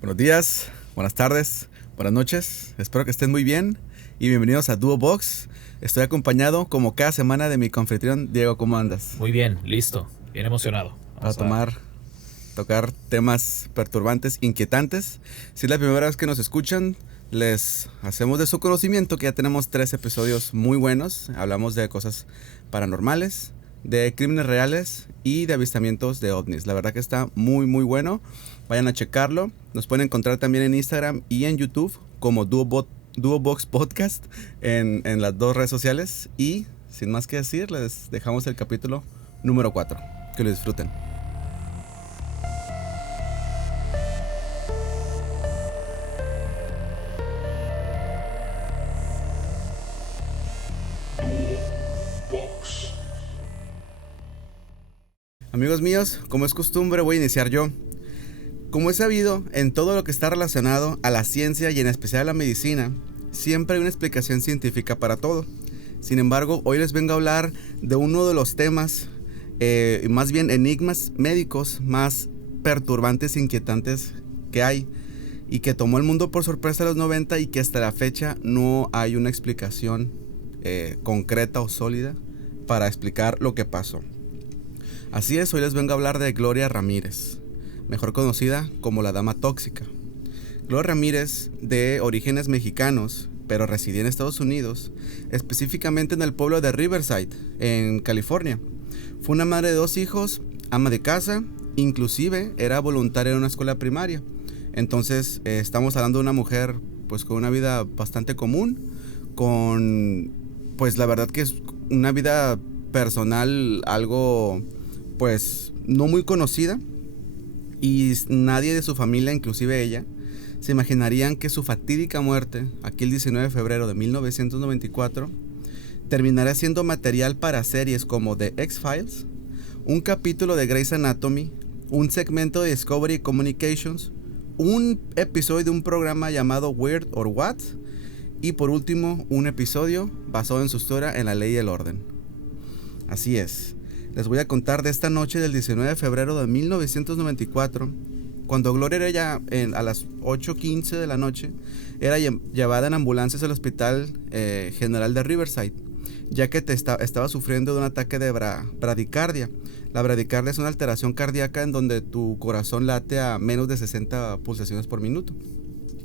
Buenos días, buenas tardes, buenas noches. Espero que estén muy bien y bienvenidos a Duo Box. Estoy acompañado como cada semana de mi confitrión Diego. ¿Cómo andas? Muy bien, listo, bien emocionado. Para Vamos a darle. tocar temas perturbantes, inquietantes. Si es la primera vez que nos escuchan, les hacemos de su conocimiento que ya tenemos 3 episodios muy buenos. Hablamos de cosas paranormales, de crímenes reales y de avistamientos de ovnis. La verdad que está muy muy bueno. Vayan a checarlo. Nos pueden encontrar también en Instagram y en YouTube como Duo Box Podcast en las 2 redes sociales. Y sin más que decir, les dejamos el capítulo número 4. Que lo disfruten. Amigos míos, como es costumbre, voy a iniciar yo. Como es sabido, en todo lo que está relacionado a la ciencia y en especial a la medicina, siempre hay una explicación científica para todo. Sin embargo, hoy les vengo a hablar de uno de los temas, más bien enigmas médicos más perturbantes e inquietantes que hay y que tomó el mundo por sorpresa en los 90 y que hasta la fecha no hay una explicación concreta o sólida para explicar lo que pasó. Así es, hoy les vengo a hablar de Gloria Ramírez, mejor conocida como la Dama Tóxica. Gloria Ramírez, de orígenes mexicanos, pero residía en Estados Unidos, específicamente en el pueblo de Riverside, en California. Fue una madre de 2 hijos, ama de casa, inclusive era voluntaria en una escuela primaria. Entonces, estamos hablando de una mujer pues con una vida bastante común, con pues la verdad que es una vida personal algo pues no muy conocida, y nadie de su familia, inclusive ella, se imaginarían que su fatídica muerte, aquel 19 de febrero de 1994, terminará siendo material para series como The X-Files, un capítulo de Grey's Anatomy, un segmento de Discovery Communications, un episodio de un programa llamado Weird or What, y por último, un episodio basado en su historia en La Ley y el Orden. Así es. Les voy a contar de esta noche del 19 de febrero de 1994, cuando Gloria era ya a las 8:15 de la noche, era llevada en ambulancias al Hospital General de Riverside, ya que estaba sufriendo de un ataque de bradicardia. La bradicardia es una alteración cardíaca en donde tu corazón late a menos de 60 pulsaciones por minuto.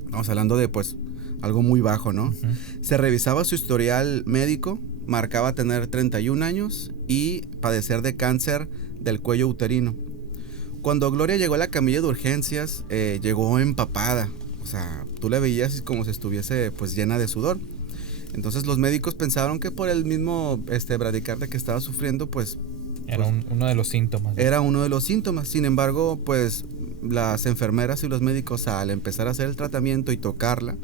Estamos hablando de pues algo muy bajo, ¿no? Se revisaba su historial médico, marcaba tener 31 años y padecer de cáncer del cuello uterino. Cuando Gloria llegó a la camilla de urgencias, llegó empapada. O sea, tú la veías como si estuviese pues llena de sudor. Entonces los médicos pensaron que por el mismo bradicardia que estaba sufriendo, pues Era uno de los síntomas. era uno de los síntomas. Sin embargo, pues las enfermeras y los médicos, al empezar a hacer el tratamiento y tocarla,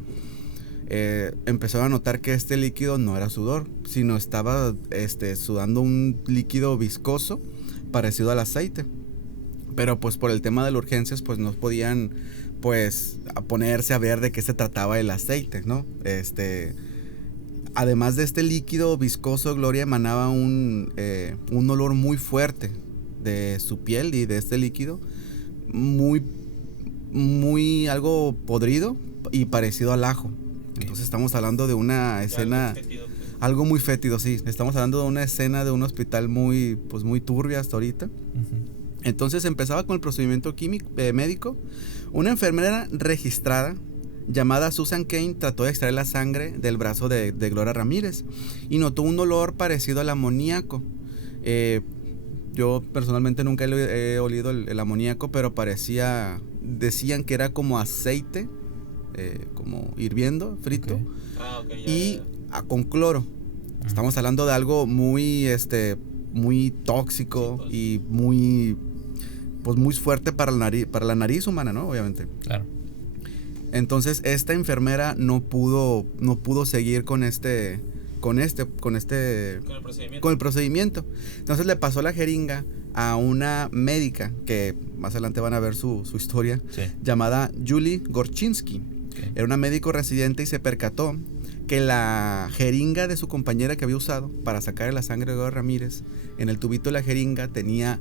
empezaron a notar que este líquido no era sudor, sino estaba sudando un líquido viscoso parecido al aceite. Pero pues por el tema de las urgencias pues no podían pues ponerse a ver de qué se trataba el aceite, ¿no? Además de este líquido viscoso, Gloria emanaba un olor muy fuerte de su piel y de este líquido, muy, muy algo podrido y parecido al ajo. Entonces estamos hablando de una escena, algo muy fétido, sí. Estamos hablando de una escena de un hospital muy, pues muy turbia hasta ahorita. Entonces empezaba con el procedimiento médico. Una enfermera registrada llamada Susan Kane trató de extraer la sangre del brazo de Gloria Ramírez y notó un olor parecido al amoníaco. Yo personalmente nunca he olido el amoníaco, pero decían que era como aceite, como hirviendo, frito, y con cloro. Estamos hablando de algo muy, muy tóxico y muy, pues muy fuerte para la nariz humana, ¿no? Obviamente. Claro. Entonces esta enfermera no pudo seguir con el procedimiento. Entonces le pasó la jeringa a una médica que más adelante van a ver su historia, sí, llamada Julie Gorchinsky. Okay. Era una médico residente y se percató que la jeringa de su compañera que había usado para sacar la sangre de Gloria Ramírez, en el tubito de la jeringa tenía,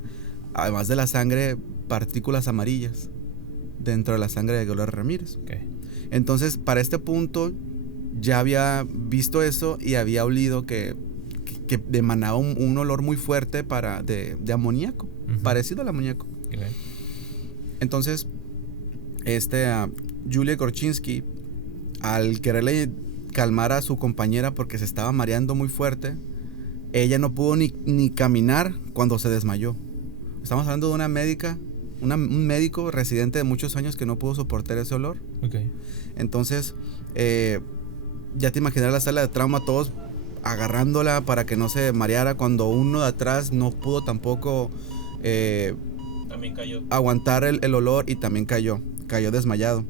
además de la sangre, partículas amarillas dentro de la sangre de Gloria Ramírez. Okay. Entonces, para este punto, ya había visto eso y había olido que emanaba un olor muy fuerte de amoníaco, parecido al amoníaco. Okay. Entonces, Julia Korchinski, al quererle calmar a su compañera porque se estaba mareando muy fuerte, ella no pudo ni caminar cuando se desmayó. Estamos hablando de una médica, un médico residente de muchos años que no pudo soportar ese olor. Okay. Entonces, ya te imaginas la sala de trauma, todos agarrándola para que no se mareara, cuando uno de atrás no pudo tampoco también cayó. aguantar el olor y también cayó desmayado.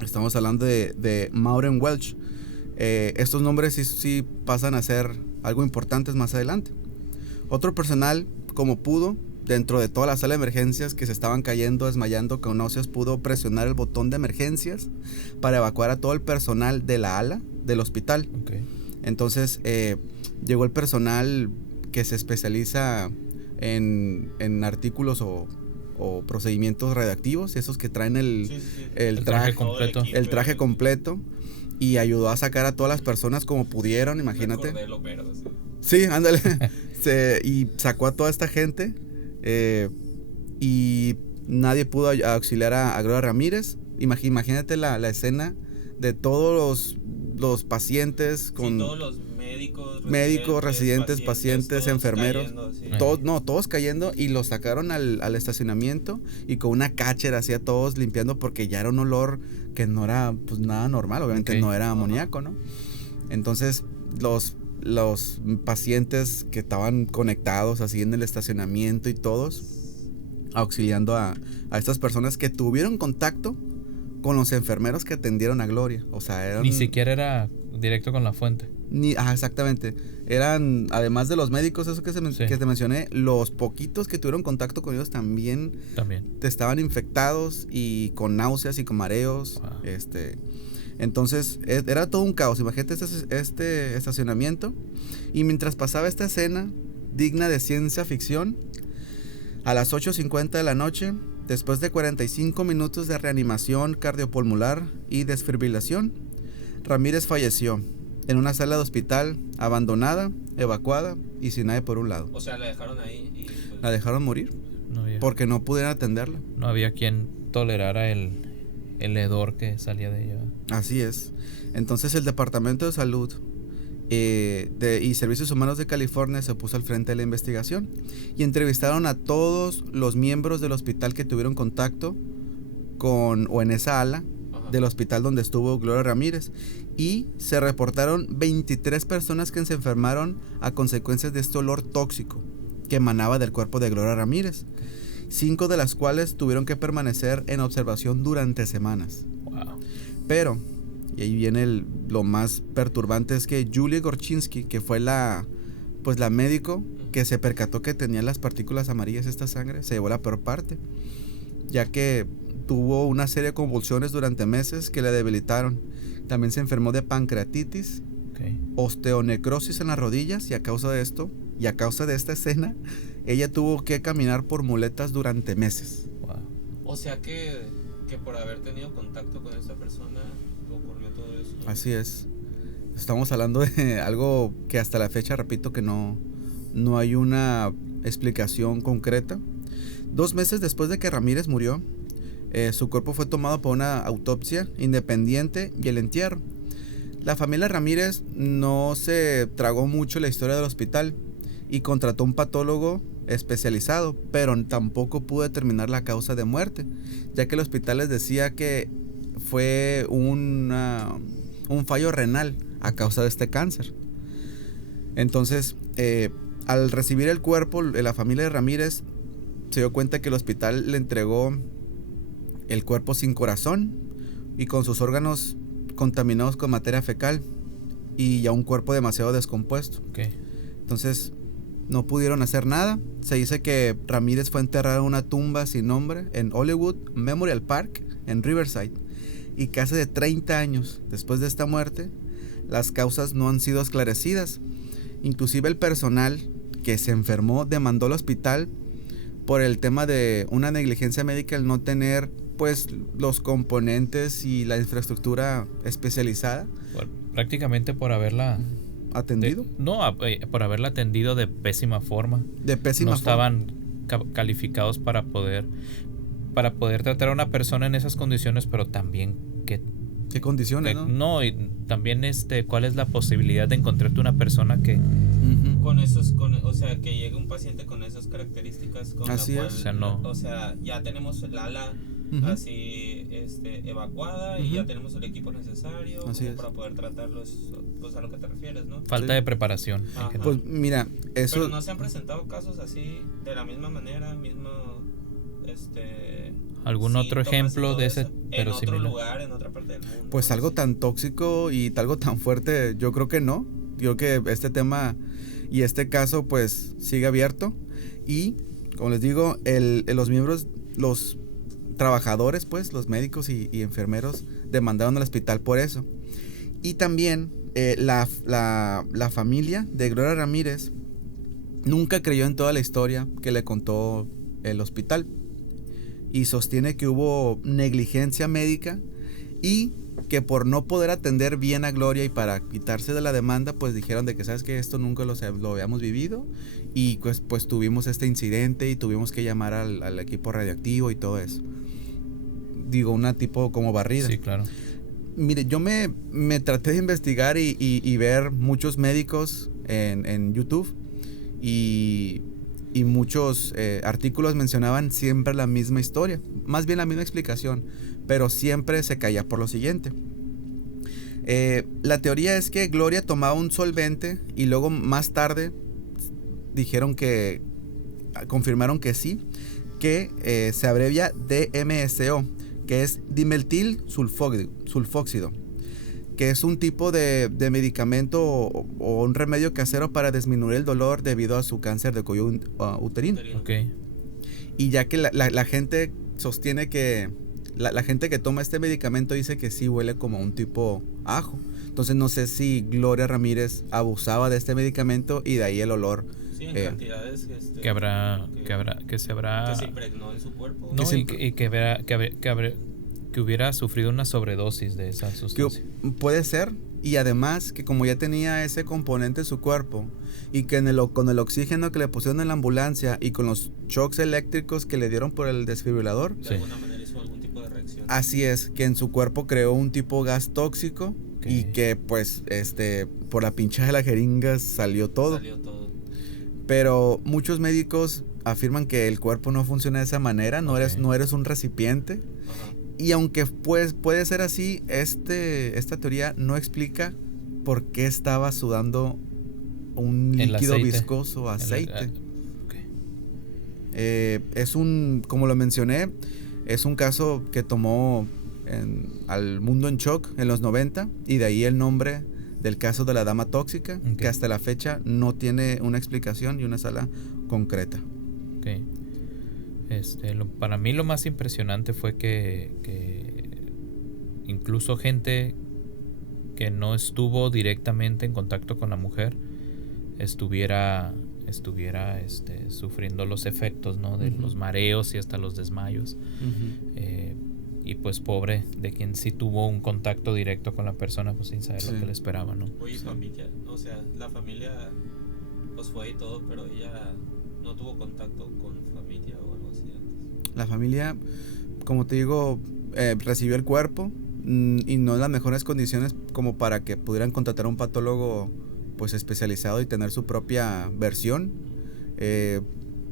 Estamos hablando de Maureen Welch. Estos nombres sí pasan a ser algo importantes más adelante. Otro personal, como pudo, dentro de toda la sala de emergencias que se estaban cayendo, desmayando con náuseas, pudo presionar el botón de emergencias para evacuar a todo el personal de la ala del hospital. Okay. Entonces llegó el personal que se especializa en artículos o procedimientos radiactivos, esos que traen el traje completo. El traje completo, y ayudó a sacar a todas las personas como pudieron, imagínate. Sí, ándale. Y sacó a toda esta gente, y nadie pudo auxiliar a Gloria Ramírez. Imagínate la escena de todos los pacientes con todos los médicos, residentes, pacientes, enfermeros, cayendo, sí. todos cayendo, y los sacaron al estacionamiento y con una catcher hacía todos limpiando, porque ya era un olor que no era pues nada normal, obviamente. Okay. No era amoníaco, ¿no? Entonces los pacientes que estaban conectados así en el estacionamiento y todos auxiliando a estas personas que tuvieron contacto con los enfermeros que atendieron a Gloria. O sea, ni siquiera era directo con la fuente. Exactamente. Eran, además de los médicos, eso que te mencioné, los poquitos que tuvieron contacto con ellos también estaban infectados y con náuseas y con mareos. Wow. Entonces, era todo un caos. Imagínate este estacionamiento. Y mientras pasaba esta escena digna de ciencia ficción, a las 8:50 de la noche, después de 45 minutos de reanimación cardiopulmonar y desfibrilación, Ramírez falleció en una sala de hospital, abandonada, evacuada y sin nadie por un lado. O sea, la dejaron ahí y pues... La dejaron morir porque no pudieron atenderla. No había quien tolerara el hedor que salía de ella. Así es. Entonces el Departamento de Salud y Servicios Humanos de California se puso al frente de la investigación y entrevistaron a todos los miembros del hospital que tuvieron contacto en esa ala del hospital donde estuvo Gloria Ramírez, y se reportaron 23 personas que se enfermaron a consecuencias de este olor tóxico que emanaba del cuerpo de Gloria Ramírez, 5 de las cuales tuvieron que permanecer en observación durante semanas. Wow. Pero, y ahí viene lo más perturbante, es que Julia Korchinski, que fue la médico que se percató que tenía las partículas amarillas esta sangre, se llevó la peor parte, ya que tuvo una serie de convulsiones durante meses que le debilitaron. También se enfermó de pancreatitis, osteonecrosis en las rodillas, y a causa de esto, y a causa de esta escena, ella tuvo que caminar por muletas durante meses. Wow. O sea que por haber tenido contacto con esta persona ocurrió todo eso, ¿no? Así es. Estamos hablando de algo que hasta la fecha, repito, que no hay una explicación concreta. 2 meses después de que Ramírez murió, su cuerpo fue tomado por una autopsia independiente y el entierro. La familia Ramírez no se tragó mucho la historia del hospital y contrató un patólogo especializado, pero tampoco pudo determinar la causa de muerte, ya que el hospital les decía que fue un fallo renal a causa de este cáncer. Entonces, al recibir el cuerpo, la familia de Ramírez se dio cuenta que el hospital le entregó el cuerpo sin corazón y con sus órganos contaminados con materia fecal y ya un cuerpo demasiado descompuesto. Okay. Entonces no pudieron hacer nada. Se dice que Ramírez fue enterrado en una tumba sin nombre en Hollywood Memorial Park en Riverside, y casi de 30 años después de esta muerte, las causas no han sido esclarecidas. Inclusive el personal que se enfermó demandó al hospital por el tema de una negligencia médica, el no tener pues los componentes y la infraestructura especializada Prácticamente por haberla atendido. Por haberla atendido de pésima forma. De pésima No forma. estaban calificados para poder tratar a una persona en esas condiciones, pero también ¿Qué condiciones, no? No, y también cuál es la posibilidad de encontrarte una persona que con o sea, que llegue un paciente con esas características con Así la cual, es. O sea, no. o sea, ya tenemos el ala así evacuada y ya tenemos el equipo necesario Así como es. para poder tratarlos, pues a lo que te refieres, ¿no? falta Sí. de preparación. en Ajá. general. Pues mira, eso Pero no se han presentado casos así de la misma manera, ¿Algún otro síntomas y ejemplo todo de ese, eso, pero en otro similar? lugar, en otra parte del mundo? pues algo tan tóxico y algo tan fuerte, yo creo que no. Yo creo que este tema y este caso pues sigue abierto y como les digo, los miembros, los trabajadores pues, los médicos y enfermeros demandaron al hospital por eso. Y también la familia de Gloria Ramírez nunca creyó en toda la historia que le contó el hospital y sostiene que hubo negligencia médica y que por no poder atender bien a Gloria y para quitarse de la demanda, pues dijeron de que sabes que esto nunca lo habíamos vivido y pues tuvimos este incidente y tuvimos que llamar al equipo radioactivo y todo eso. Digo, una tipo como barrida. Sí, claro. Mire, yo me traté de investigar y ver muchos médicos en YouTube y muchos artículos mencionaban siempre la misma historia, más bien la misma explicación, pero siempre se caía por lo siguiente. La teoría es que Gloria tomaba un solvente y luego más tarde confirmaron que sí, que se abrevia DMSO, que es dimetil sulfóxido, que es un tipo de medicamento o un remedio casero para disminuir el dolor debido a su cáncer de cuello uterino. Okay. Y ya que la gente sostiene que la gente que toma este medicamento dice que sí huele como un tipo ajo. Entonces no sé si Gloria Ramírez abusaba de este medicamento y de ahí el olor. Sí, en cantidades que se impregnó en su cuerpo. No, y que hubiera sufrido una sobredosis de esa sustancia. Puede ser, y además que como ya tenía ese componente en su cuerpo y que con el oxígeno que le pusieron en la ambulancia y con los shocks eléctricos que le dieron por el desfibrilador, de alguna manera hizo algún tipo de reacción. Así es, que en su cuerpo creó un tipo gas tóxico y que pues por la pinchada de la jeringa salió todo. Pero muchos médicos afirman que el cuerpo no funciona de esa manera, no eres un recipiente. Ajá. Y aunque pues puede ser así, esta teoría no explica por qué estaba sudando un líquido viscoso, aceite. Es como lo mencioné, es un caso que tomó al mundo en shock en los 90 y de ahí el nombre del caso de la dama tóxica, que hasta la fecha no tiene una explicación y una sala concreta. Okay. Para mí lo más impresionante fue que incluso gente que no estuvo directamente en contacto con la mujer estuviera sufriendo los efectos, ¿no? De los mareos y hasta los desmayos. Y pues pobre de quien sí tuvo un contacto directo con la persona, pues sin saber lo que le esperaba, ¿no? Oye, familia, o sea, la familia pues fue y todo, pero ella no tuvo contacto con familia o algo así antes. La familia, como te digo, recibió el cuerpo y no en las mejores condiciones como para que pudieran contratar a un patólogo pues especializado y tener su propia versión.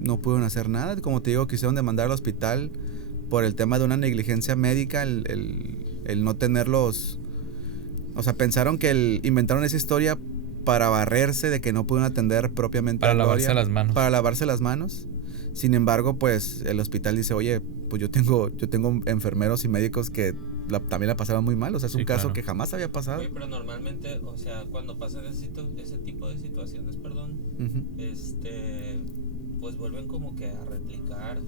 No pudieron hacer nada, como te digo, quisieron demandar al hospital por el tema de una negligencia médica, el no tenerlos, o sea, pensaron que inventaron esa historia para barrerse de que no pudieron atender propiamente para a Gloria, lavarse las manos. Para lavarse las manos. Sin embargo, pues el hospital dice, oye, pues yo tengo enfermeros y médicos que también la pasaron muy mal, o sea, es un caso que jamás había pasado. Oye, pero normalmente, o sea, cuando pasan ese tipo de situaciones, pues vuelven como que a replicar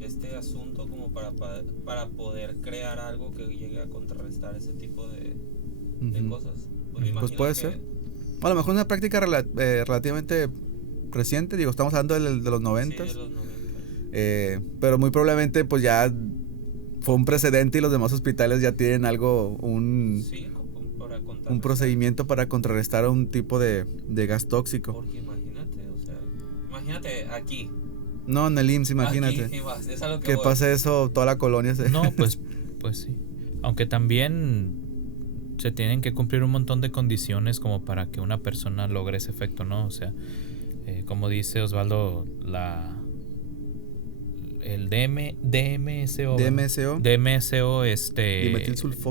este asunto como para poder crear algo que llegue a contrarrestar ese tipo de cosas. Pues puede ser. A lo mejor una práctica relativamente reciente, digo, estamos hablando de los 90. Sí, de los 90. Pero muy probablemente pues ya fue un precedente y los demás hospitales ya tienen algo, Sí, para un procedimiento para contrarrestar un tipo de gas tóxico. Porque imagínate, o sea, imagínate aquí. No, en el IMSS, imagínate. Aquí, es a lo que voy. pase eso, toda la colonia se... No, pues sí. Aunque también se tienen que cumplir un montón de condiciones como para que una persona logre ese efecto, ¿no? O sea, como dice Osvaldo, el DMSO. DMSO. DMSO,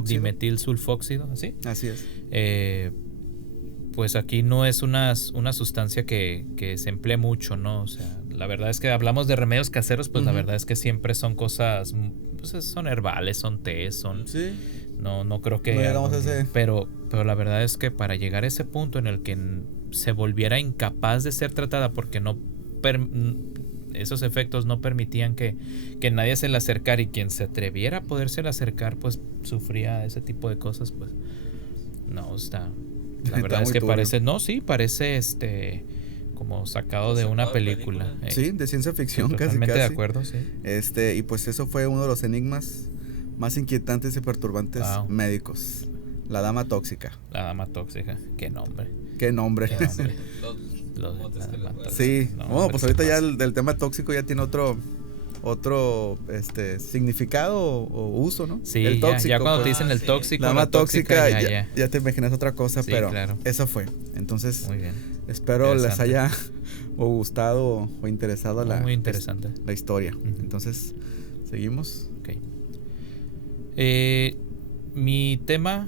dimetilsulfóxido. ¿sí? Así es. Pues aquí no es una sustancia que se emplee mucho, ¿no? O sea, la verdad es que hablamos de remedios caseros, pues la verdad es que siempre son cosas, pues son herbales, son tés, son... Sí. No creo que... No llegamos a ese... Pero la verdad es que para llegar a ese punto en el que se volviera incapaz de ser tratada porque esos efectos no permitían que nadie se le acercara, y quien se atreviera a poderse acercar pues sufría ese tipo de cosas, pues no, está... La verdad es que turbio. Parece como sacado de una película. Sí, de ciencia ficción, casi. Totalmente de acuerdo, sí. Y pues eso fue uno de los enigmas más inquietantes y perturbantes médicos. La dama tóxica. La dama tóxica, qué nombre. Qué nombre. Sí, no, pues ahorita ya el tema tóxico ya tiene otro significado o uso, ¿no? Sí, el tóxico, ya cuando pues, te dicen el tóxico, la dama tóxica ya te imaginas otra cosa, sí, pero claro. Eso fue. Entonces, muy bien. Espero les haya gustado o interesado muy interesante la historia. Entonces, seguimos. Okay. Mi tema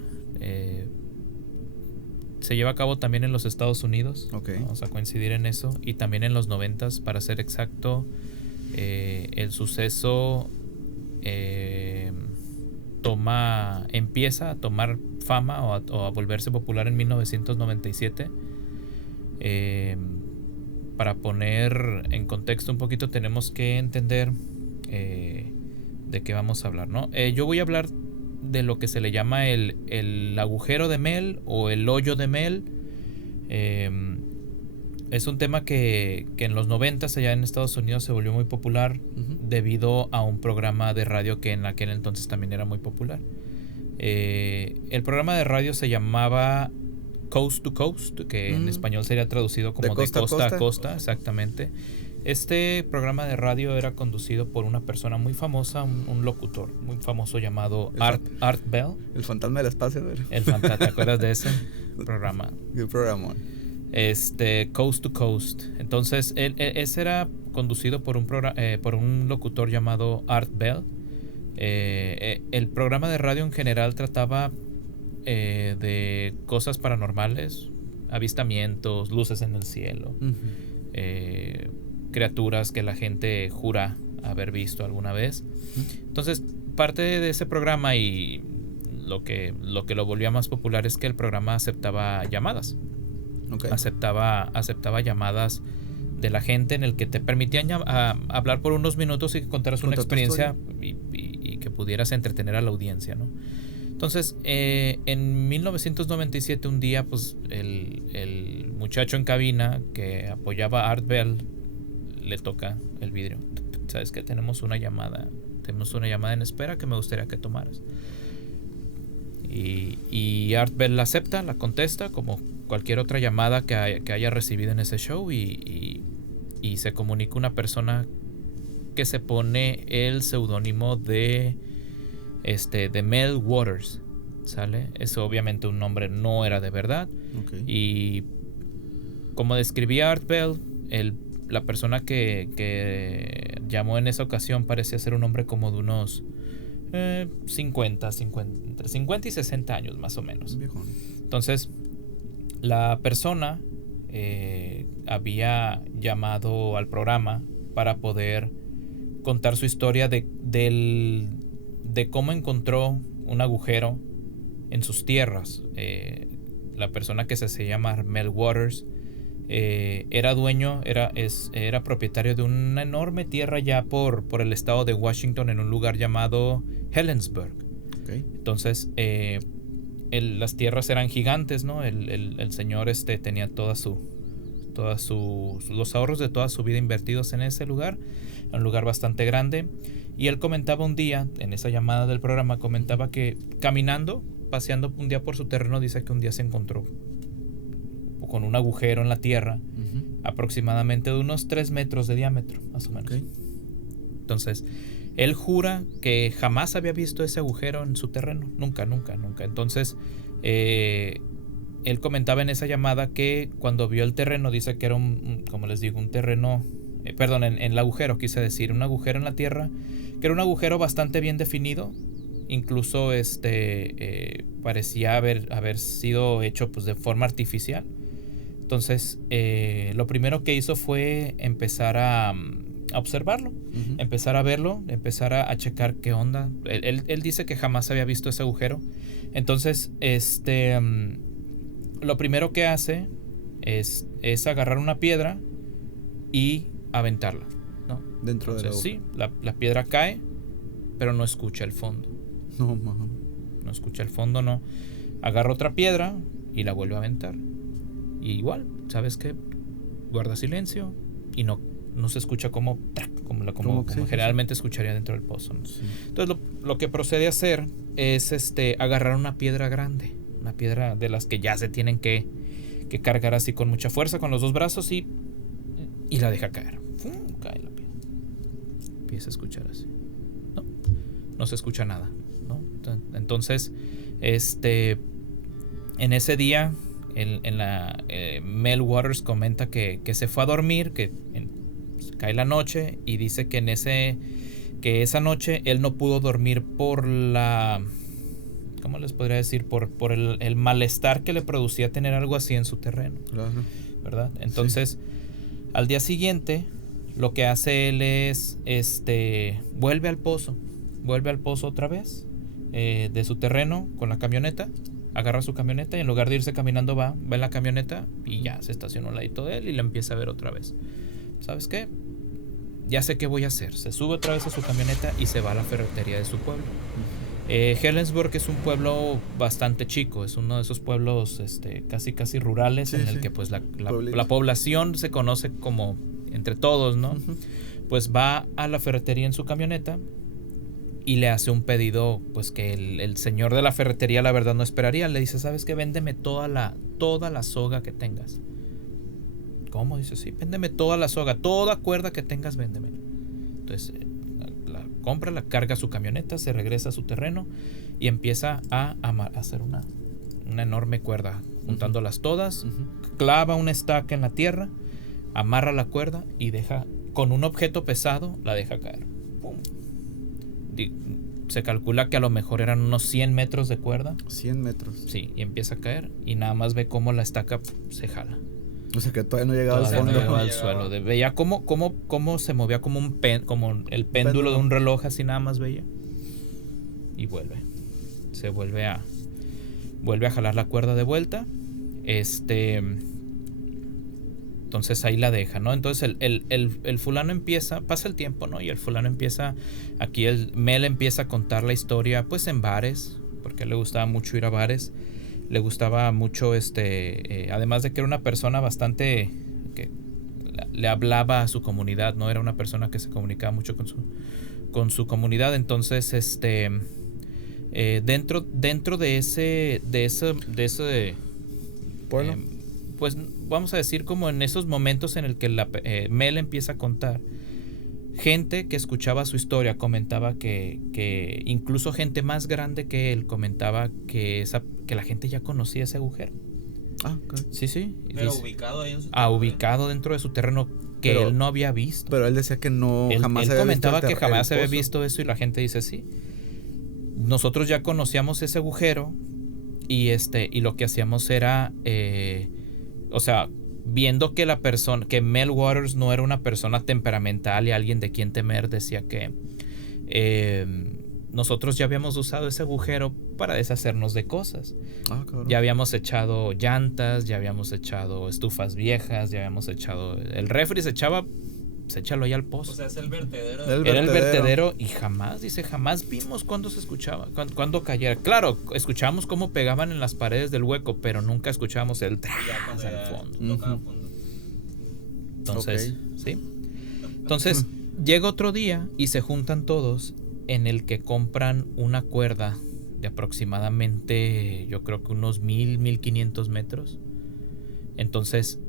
se lleva a cabo también en los Estados Unidos. Okay. Vamos a coincidir en eso, y también en los 90s, para ser exacto. El suceso empieza a tomar fama o a volverse popular en 1997. Para poner en contexto un poquito, tenemos que entender de qué vamos a hablar, ¿no? Yo voy a hablar de lo que se le llama el agujero de Mel o el hoyo de Mel. Es un tema que en los 90s allá en Estados Unidos se volvió muy popular debido a un programa de radio que en aquel entonces también era muy popular. El programa de radio se llamaba Coast to Coast, que en español sería traducido como de costa a costa, exactamente. Este programa de radio era conducido por una persona muy famosa, un locutor muy famoso llamado Art Bell. El fantasma del espacio. ¿Te acuerdas de ese programa? El programa. Coast to Coast. Entonces, ese era conducido por un locutor llamado Art Bell. El programa de radio en general trataba de cosas paranormales, avistamientos, luces en el cielo, criaturas que la gente jura haber visto alguna vez. Entonces, parte de ese programa y lo que lo volvía más popular es que el programa aceptaba llamadas. Okay. Aceptaba llamadas de la gente en el que te permitían hablar por unos minutos y que contaras una experiencia y que pudieras entretener a la audiencia, ¿no? Entonces, en 1997, un día, pues el muchacho en cabina que apoyaba a Art Bell le toca el vidrio. ¿Sabes qué? Tenemos una llamada en espera que me gustaría que tomaras. Y Art Bell la acepta, la contesta como cualquier otra llamada que haya recibido en ese show, y se comunica una persona que se pone el seudónimo de Mel Waters, ¿sale? Eso obviamente un nombre no era de verdad. Okay. Y como describía Art Bell, la persona que llamó en esa ocasión parecía ser un hombre como de unos 50 y 60 años más o menos. Viejón. Entonces, la persona había llamado al programa para poder contar su historia de cómo encontró un agujero en sus tierras. La persona que se llama Mel Waters era dueño, era propietario de una enorme tierra ya por el estado de Washington, en un lugar llamado Helensburgh. Okay. Entonces, las tierras eran gigantes, ¿no? El señor tenía los ahorros de toda su vida invertidos en ese lugar, un lugar bastante grande, Y él comentaba un día, en esa llamada del programa, comentaba que caminando, paseando un día por su terreno, dice que un día se encontró con un agujero en la tierra, aproximadamente de unos 3 metros de diámetro, más o menos. Entonces, él jura que jamás había visto ese agujero en su terreno, nunca. Entonces, él comentaba en esa llamada que cuando vio el terreno, dice que era como les digo, un terreno, perdón, en el agujero, quise decir, un agujero en la tierra, que era un agujero bastante bien definido, incluso parecía haber sido hecho pues de forma artificial. Entonces, lo primero que hizo fue empezar a observarlo, empezar a verlo, empezar a checar qué onda. Él dice que jamás había visto ese agujero. Entonces, lo primero que hace es agarrar una piedra y aventarla, ¿no? Dentro de la agua. Sí, la piedra cae, pero no escucha el fondo. No, mamá. No escucha el fondo, no. Agarra otra piedra y la vuelve a aventar. Y igual, ¿sabes qué? Guarda silencio y no se escucha como generalmente escucharía dentro del pozo, ¿no? Sí. Entonces lo que procede a hacer es agarrar una piedra grande, una piedra de las que ya se tienen que cargar así con mucha fuerza con los dos brazos y la deja caer. ¡Fum! Cae la piedra. Empieza a escuchar así. No se escucha nada, ¿no? Entonces, en ese día Mel Waters comenta que se fue a dormir, que cae la noche y dice que esa noche él no pudo dormir por la, ¿cómo les podría decir? Por el malestar que le producía tener algo así en su terreno. Claro. ¿Verdad? Entonces, al día siguiente, lo que hace él es, vuelve al pozo otra vez, de su terreno con la camioneta. Agarra su camioneta y en lugar de irse caminando va en la camioneta y ya se estaciona al ladito de él y la empieza a ver otra vez. ¿Sabes qué? Ya sé qué voy a hacer. Se sube otra vez a su camioneta y se va a la ferretería de su pueblo. Helensburgh es un pueblo bastante chico, es uno de esos pueblos casi rurales, en el que pues la población se conoce como entre todos, ¿no? Pues va a la ferretería en su camioneta y le hace un pedido pues que el señor de la ferretería la verdad no esperaría. Le dice, ¿sabes qué? Véndeme toda la soga que tengas. ¿Cómo? Dice, sí, véndeme toda la soga, toda cuerda que tengas, véndemela. Entonces la compra, la carga a su camioneta, se regresa a su terreno y empieza a hacer una enorme cuerda, juntándolas todas, clava una estaca en la tierra, amarra la cuerda y deja, con un objeto pesado, la deja caer. ¡Pum! Se calcula que a lo mejor eran unos 100 metros de cuerda. 100 metros. Sí, y empieza a caer y nada más ve cómo la estaca se jala. O sea que todavía no llegaba al fondo. No llegaba al suelo. Veía cómo se movía como el péndulo de un reloj, así nada más veía. Y vuelve a jalar la cuerda de vuelta. Entonces ahí la deja, ¿no? Entonces el fulano pasa el tiempo, ¿no? Y el fulano Mel empieza a contar la historia, pues en bares, porque a él le gustaba mucho ir a bares. Le gustaba mucho, además de que era una persona bastante que le hablaba a su comunidad, ¿no? Era una persona que se comunicaba mucho con su comunidad. Entonces, dentro de ese pueblo, pues vamos a decir como en esos momentos en el que Mel empieza a contar, gente que escuchaba su historia comentaba que incluso gente más grande que él comentaba que la gente ya conocía ese agujero. Ah, okay. Sí. Pero ubicado ahí en su terreno. Ubicado dentro de su terreno que él no había visto. Pero él decía que jamás él comentaba que jamás había visto eso y la gente dice sí. Nosotros ya conocíamos ese agujero y lo que hacíamos era viendo que Mel Waters no era una persona temperamental y alguien de quien temer, decía que nosotros ya habíamos usado ese agujero para deshacernos de cosas. Ya habíamos echado llantas, ya habíamos echado estufas viejas, ya habíamos echado el refri, échalo ahí al pozo. O sea, es el vertedero. Era el vertedero y jamás vimos cuándo se escuchaba, cuándo cayera. Claro, escuchábamos cómo pegaban en las paredes del hueco, pero nunca escuchábamos el tras al fondo. Tocaba fondo. Entonces, ¿sí? Entonces, Llega otro día y se juntan todos, en el que compran una cuerda de aproximadamente, yo creo que unos 1500 metros. Entonces,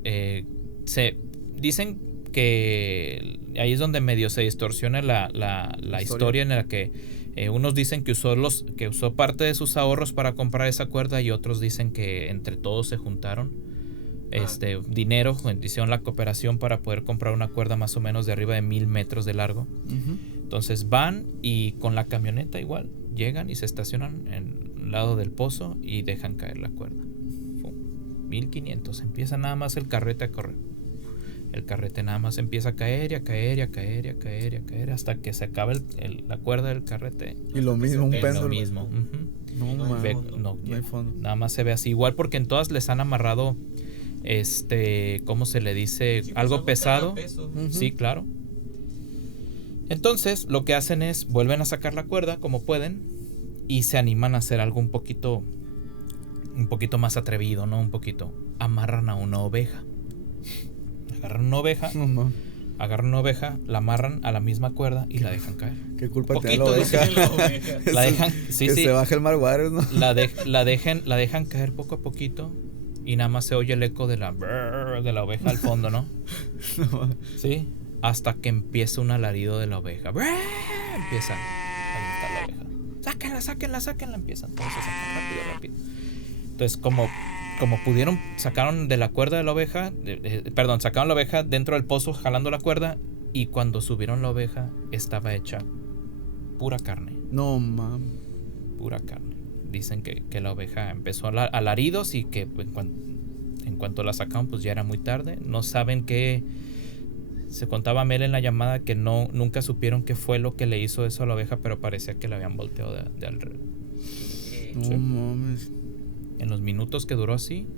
se dicen que ahí es donde medio se distorsiona la historia, en la que unos dicen que usó parte de sus ahorros para comprar esa cuerda, y otros dicen que entre todos se juntaron dinero, hicieron la cooperación para poder comprar una cuerda más o menos de arriba de 1000 metros de largo. Entonces van y con la camioneta igual llegan y se estacionan en el lado del pozo y dejan caer la cuerda. 1500, empieza nada más el carrete a correr. El carrete nada más empieza a caer y a caer y a caer y a caer y a caer hasta que se acaba la cuerda del carrete. Y lo mismo, un péndulo. Lo mismo. No hay fondo. Nada más se ve así. Igual porque en todas les han amarrado, ¿cómo se le dice? Sí, algo pesado. Sí, claro. Entonces lo que hacen es vuelven a sacar la cuerda como pueden y se animan a hacer algo un poquito más atrevido, ¿no? Un poquito. Amarran a una oveja. Agarran una oveja, la amarran a la misma cuerda y la dejan caer. ¿Qué culpa tiene la oveja? La dejan, sí, que se baje el Mar Waters, ¿no? La dejan caer poco a poquito y nada más se oye el eco de la oveja al fondo, ¿no? Sí, hasta que empieza un alarido de la oveja. Empieza a gritar la oveja. Sáquenla, empiezan todos a sacar rápido. Entonces, como pudieron, sacaron de la cuerda de la oveja, sacaron la oveja dentro del pozo jalando la cuerda, y cuando subieron la oveja estaba hecha pura carne. No, mames. Pura carne. Dicen que la oveja empezó a alaridos y que en cuanto la sacaron pues ya era muy tarde. No saben qué. Se contaba Mel en la llamada que nunca supieron qué fue lo que le hizo eso a la oveja, pero parecía que la habían volteado de alrededor. No mames. En los minutos que duró así,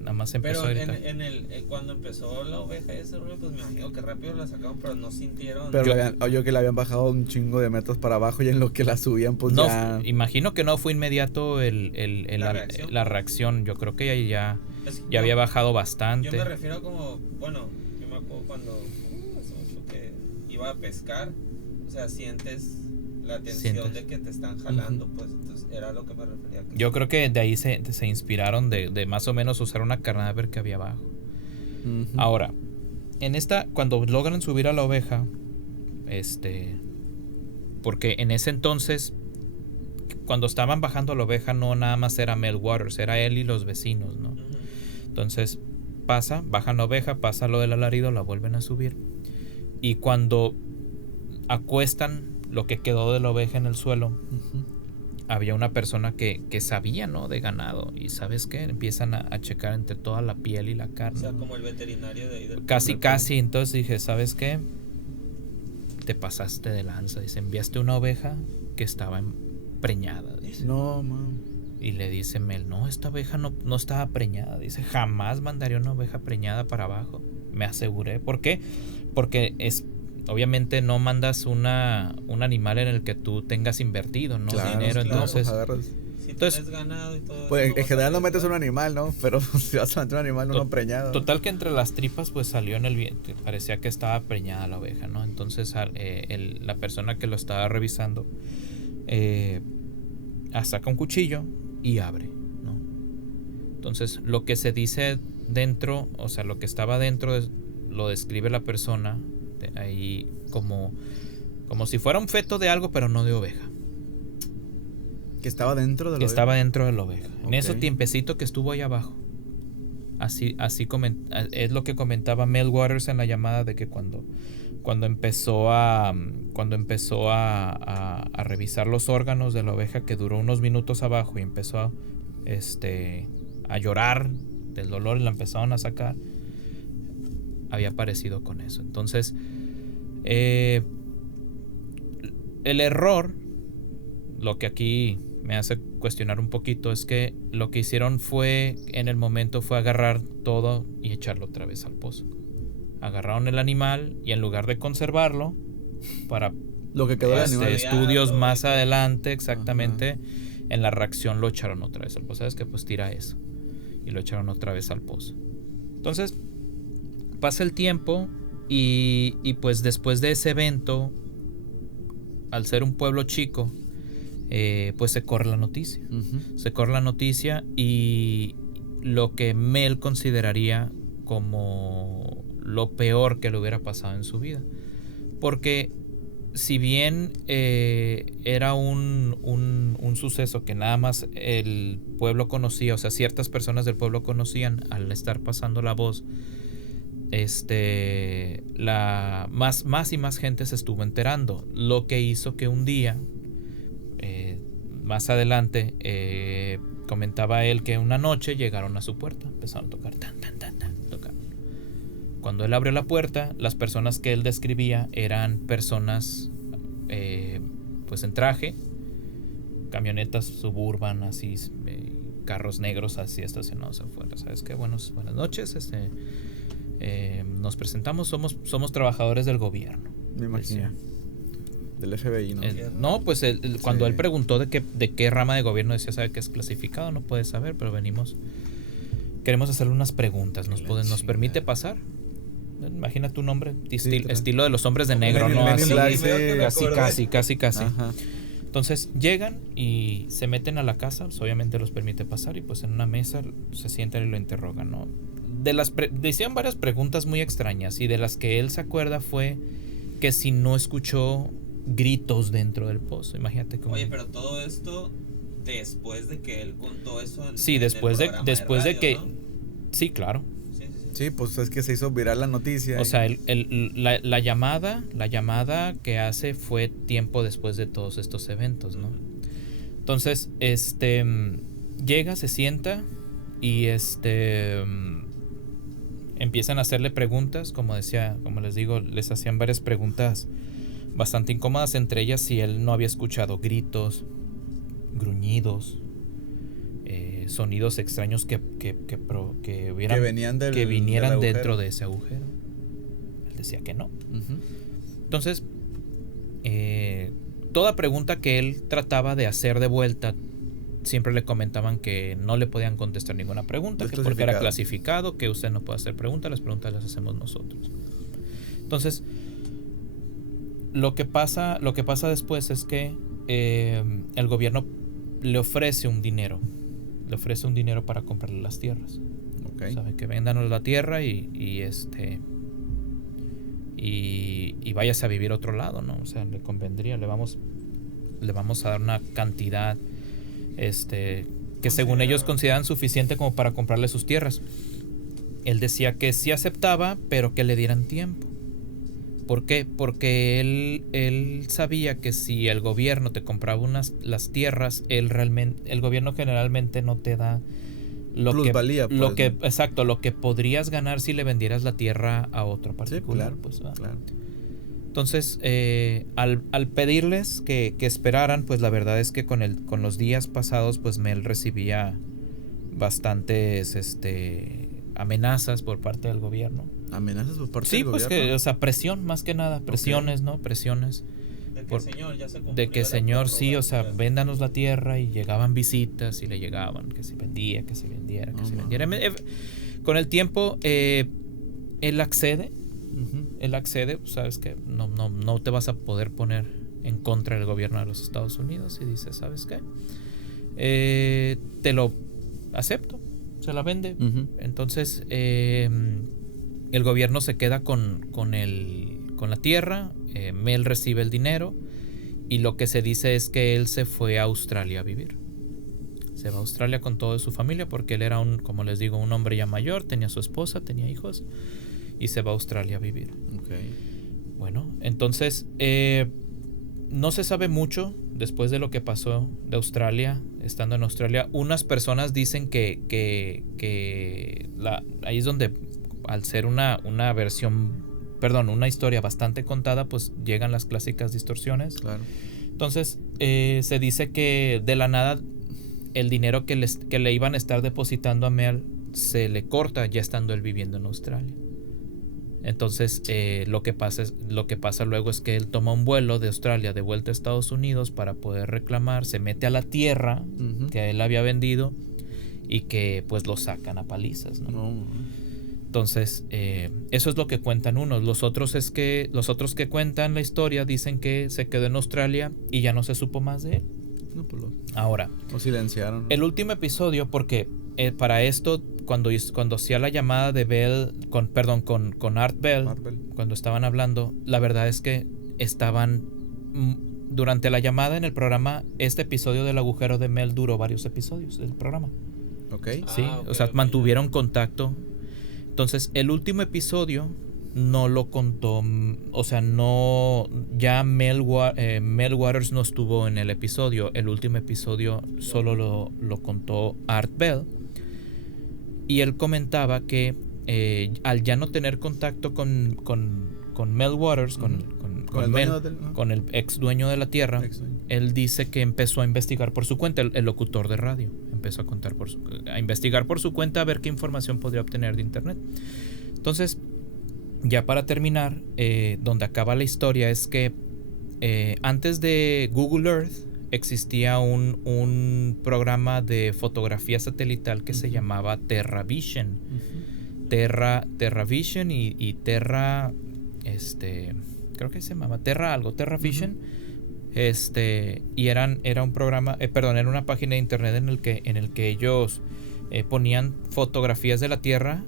nada más empezó a gritar. Pero cuando empezó la oveja y ese rollo, pues me imagino que rápido la sacaron, pero no sintieron. Pero yo que la habían bajado un chingo de metros para abajo, y en lo que la subían, pues no, ya. Imagino que no fue inmediato la reacción. Yo creo que ya había bajado bastante. Yo me refiero como, bueno, yo me acuerdo cuando hace mucho que iba a pescar, o sea, sientes la tensión de que te están jalando, pues entonces era lo que me refería. Yo creo que de ahí se inspiraron de más o menos usar una cadáver que había abajo. Ahora, cuando logran subir a la oveja, porque en ese entonces, cuando estaban bajando a la oveja, no nada más era Mel Waters, era él y los vecinos, ¿no? Entonces bajan la oveja, pasa lo del alarido, la vuelven a subir, y cuando acuestan lo que quedó de la oveja en el suelo, había una persona que sabía, ¿no? De ganado, y ¿sabes qué? Empiezan a checar entre toda la piel y la carne. O sea, como el veterinario de ahí del casi, entonces dije, ¿sabes qué? Te pasaste de lanza, dice, enviaste una oveja que estaba preñada, dice. No, man. Y le dice Mel, no, esta oveja no estaba preñada, dice, jamás mandaría una oveja preñada para abajo, me aseguré. ¿Por qué? Porque obviamente no mandas un animal en el que tú tengas invertido, ¿no? Claro, dinero, entonces. Si tienes ganado y todo. Pues en general no metes un animal, ¿no? Pero si vas a meter un animal, no preñado. Total que entre las tripas pues salió en el vientre, parecía que estaba preñada la oveja, ¿no? Entonces la persona que lo estaba revisando saca un cuchillo y abre, ¿no? Entonces lo que se dice dentro, o sea, lo que estaba dentro lo describe la persona ahí como si fuera un feto de algo, pero no de oveja. Que estaba dentro de la oveja. Estaba dentro de la oveja. Okay. En ese tiempecito que estuvo ahí abajo. Así es lo que comentaba Mel Waters en la llamada, de que cuando empezó a revisar los órganos de la oveja, que duró unos minutos abajo y empezó a llorar del dolor y la empezaron a sacar, había aparecido con eso. Entonces el error, lo que aquí me hace cuestionar un poquito, es que lo que hicieron en el momento fue agarrar todo y echarlo otra vez al pozo. Agarraron el animal y en lugar de conservarlo para lo que quedó del animal, estudios más adelante, exactamente, en la reacción lo echaron otra vez al pozo. ¿Sabes qué? Pues tira eso. Y lo echaron otra vez al pozo. Entonces pasa el tiempo Y pues después de ese evento, al ser un pueblo chico, pues se corre la noticia. Se corre la noticia y lo que Mel consideraría como lo peor que le hubiera pasado en su vida. Porque si bien era un suceso que nada más el pueblo conocía, o sea, ciertas personas del pueblo conocían, al estar pasando la voz, más y más gente se estuvo enterando, lo que hizo que un día, más adelante, comentaba él que una noche llegaron a su puerta, empezaron a tocar, tocar. Cuando él abrió la puerta, las personas que él describía eran personas pues en traje, camionetas Suburban, así, carros negros así estacionados afuera. ¿Sabes qué? Buenas noches, nos presentamos, somos trabajadores del gobierno. Me imagino. Del FBI, ¿no? No, pues cuando él preguntó de qué rama de gobierno, decía, sabe que es clasificado, no puede saber, pero queremos hacerle unas preguntas, ¿nos permite pasar? Imagina tu nombre, estilo de los hombres de negro, ¿no? Casi. Ajá. Entonces llegan y se meten a la casa, pues, obviamente los permite pasar y pues en una mesa se sientan y lo interrogan, ¿no? Decían varias preguntas muy extrañas y de las que él se acuerda fue que si no escuchó gritos dentro del pozo, imagínate cómo. Oye, pero todo esto después de que él contó eso. Sí, después de que, ¿no? Sí, claro. Sí, pues es que se hizo viral la noticia. O sea, la llamada que hace fue tiempo después de todos estos eventos, ¿no? Entonces, llega, se sienta y empiezan a hacerle preguntas, como les digo, les hacían varias preguntas bastante incómodas, entre ellas si él no había escuchado gritos, gruñidos, sonidos extraños que vinieran dentro de ese agujero. Él decía que no. Entonces, toda pregunta que él trataba de hacer de vuelta, siempre le comentaban que no le podían contestar ninguna pregunta, que porque era clasificado, que usted no puede hacer preguntas, las preguntas las hacemos nosotros. Entonces, lo que pasa después es que el gobierno le ofrece un dinero para comprarle las tierras. Okay. Sabe que véndanos la tierra y váyase a vivir a otro lado, ¿no? O sea, le convendría, le vamos a dar una cantidad que según ellos consideran suficiente como para comprarle sus tierras. Él decía que sí aceptaba, pero que le dieran tiempo. ¿Por qué? Porque él sabía que si el gobierno te compraba las tierras, el gobierno generalmente no te da lo que podrías ganar si le vendieras la tierra a otro particular. Sí, claro. Entonces, al pedirles que esperaran, pues la verdad es que con los días pasados, pues Mel recibía bastantes amenazas por parte del gobierno. ¿Amenazas por parte del gobierno? Sí, pues que, o sea, presión, más que nada, presiones, ¿no? Presiones. De que señor, sí, o sea, véndanos la tierra, y llegaban visitas y le llegaban, que se vendía, que se vendiera, que se vendiera. Con el tiempo, él accede. Él accede, sabes que no te vas a poder poner en contra del gobierno de los Estados Unidos, y dice, ¿sabes qué? Te lo acepto, se la vende. Entonces el gobierno se queda con la tierra. Mel recibe el dinero, y lo que se dice es que él se fue a Australia a vivir. Se va a Australia con toda su familia, porque él era como les digo, un hombre ya mayor, tenía su esposa, tenía hijos, y se va a Australia a vivir. Okay. Bueno, entonces no se sabe mucho después de lo que pasó de Australia, estando en Australia. Unas personas dicen que ahí es donde, al ser una historia bastante contada, pues llegan las clásicas distorsiones. Claro. Entonces se dice que de la nada el dinero que le iban a estar depositando a Mel se le corta ya estando él viviendo en Australia. Entonces lo que pasa luego es que él toma un vuelo de Australia de vuelta a Estados Unidos para poder reclamar, se mete a la tierra que él había vendido, y que pues lo sacan a palizas, ¿no? Entonces, eso es lo que cuentan unos. Los otros que cuentan la historia dicen que se quedó en Australia y ya no se supo más de él. No, pues Ahora, lo silenciaron, ¿no? El último episodio, porque para esto, cuando hacía la llamada de Bell, con Art Bell, cuando estaban hablando, la verdad es que estaban... Durante la llamada en el programa, este episodio del agujero de Mel duró varios episodios del programa. Ok. Sí, o sea, mantuvieron contacto. Entonces, el último episodio no lo contó, o sea, no, ya Mel Waters no estuvo en el episodio. El último episodio solo lo contó Art Bell. Y él comentaba que al ya no tener contacto con Mel Waters, con el ex dueño de la Tierra, él dice que empezó a investigar por su cuenta, el locutor de radio empezó a investigar por su cuenta a ver qué información podría obtener de internet. Entonces, ya para terminar, donde acaba la historia es que antes de Google Earth existía un programa de fotografía satelital que se llamaba TerraVision. TerraVision y Terra, creo que se llamaba TerraVision. Y era un programa, era una página de internet en el que ellos ponían fotografías de la Tierra,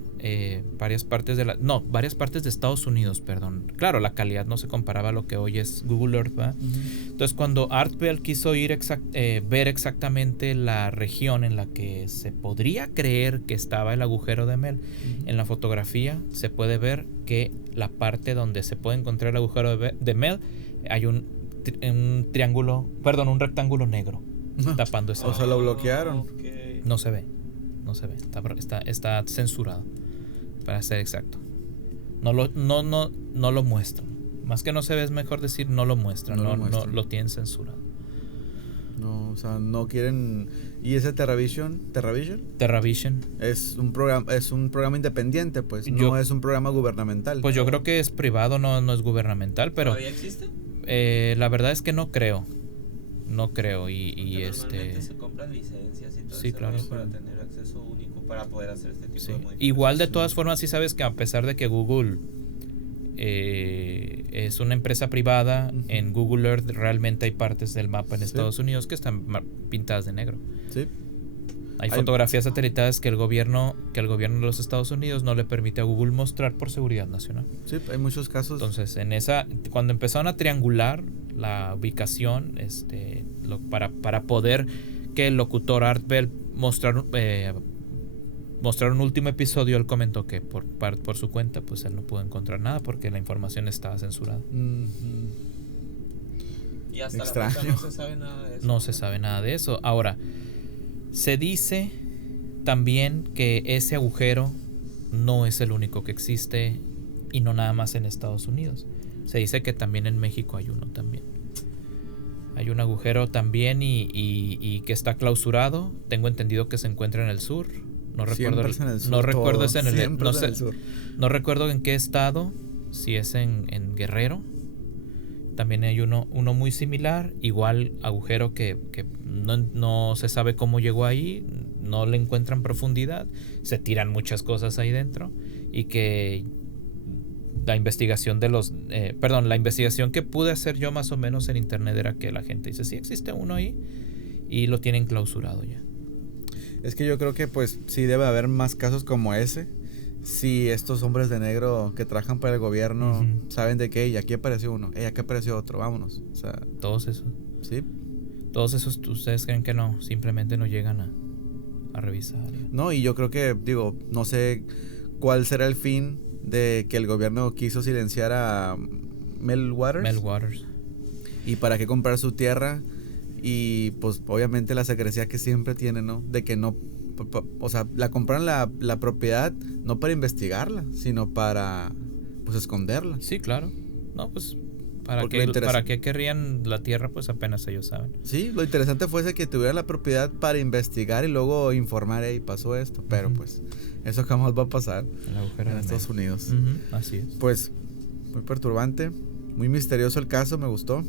varias partes de Estados Unidos, perdón. Claro, la calidad no se comparaba a lo que hoy es Google Earth, ¿verdad? Entonces, cuando Art Bell quiso ver exactamente la región en la que se podría creer que estaba el agujero de Mel, en la fotografía se puede ver que la parte donde se puede encontrar el agujero de Mel hay un rectángulo negro tapando ese. O sea, lo bloquearon. Okay. No se ve. Está censurado, para ser exacto. No lo muestran. Más que no se ve, es mejor decir no lo muestran. No lo tienen censurado. No, o sea, no quieren. ¿Y ese TerraVision? Es un programa independiente, pues. No es un programa gubernamental. Pues yo creo que es privado, no es gubernamental, pero. ¿Todavía existe? La verdad es que no creo. Normalmente se compran licencias y todo sí, eso, claro, para tener acceso único para poder hacer este tipo de modificaciones. Igual, de todas formas, sí sabes que a pesar de que Google es una empresa privada, en Google Earth realmente hay partes del mapa en Estados Unidos que están pintadas de negro. Sí. Hay fotografías satelitales que el gobierno de los Estados Unidos no le permite a Google mostrar por seguridad nacional. Sí, hay muchos casos. Entonces, cuando empezaron a triangular la ubicación, para poder que el locutor Art Bell mostrar un último episodio, él comentó que por su cuenta, pues él no pudo encontrar nada porque la información estaba censurada. Y hasta la fecha no se sabe nada de eso. No se sabe nada de eso. Ahora, se dice también que ese agujero no es el único que existe y no nada más en Estados Unidos. Se dice que también en México hay uno también. Hay un agujero también y que está clausurado. Tengo entendido que se encuentra en el sur. No recuerdo no recuerdo en qué estado, si es en Guerrero. También hay uno muy similar, igual agujero que no se sabe cómo llegó ahí, no le encuentran profundidad, se tiran muchas cosas ahí dentro y que la investigación que pude hacer yo más o menos en internet era que la gente dice, sí existe uno ahí y lo tienen clausurado ya. Es que yo creo que pues sí debe haber más casos como ese. Si estos hombres de negro que trabajan para el gobierno saben de que aquí apareció uno, aquí apareció otro, vámonos. O sea, todos esos. Sí. Todos esos, ¿ustedes creen que no? Simplemente no llegan a revisar. No, y yo creo que, no sé cuál será el fin de que el gobierno quiso silenciar a Mel Waters. Y para qué comprar su tierra. Y pues obviamente la secrecía que siempre tiene, ¿no? De que no, o sea, la compraron la propiedad no para investigarla, sino para pues esconderla. Sí, claro. No, pues ¿para qué querrían la tierra? Pues apenas ellos saben. Sí, lo interesante fue que tuvieran la propiedad para investigar y luego informar, pasó esto, pero pues eso jamás va a pasar en Estados Unidos. Así es. Pues muy perturbante, muy misterioso el caso, me gustó.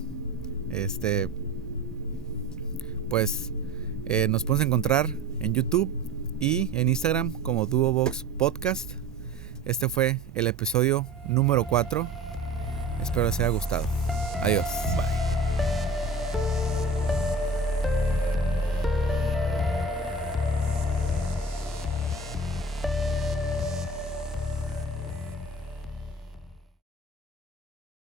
Pues nos podemos encontrar en YouTube y en Instagram como DuoVox Podcast. Este fue el episodio número 4. Espero les haya gustado. Adiós. Bye.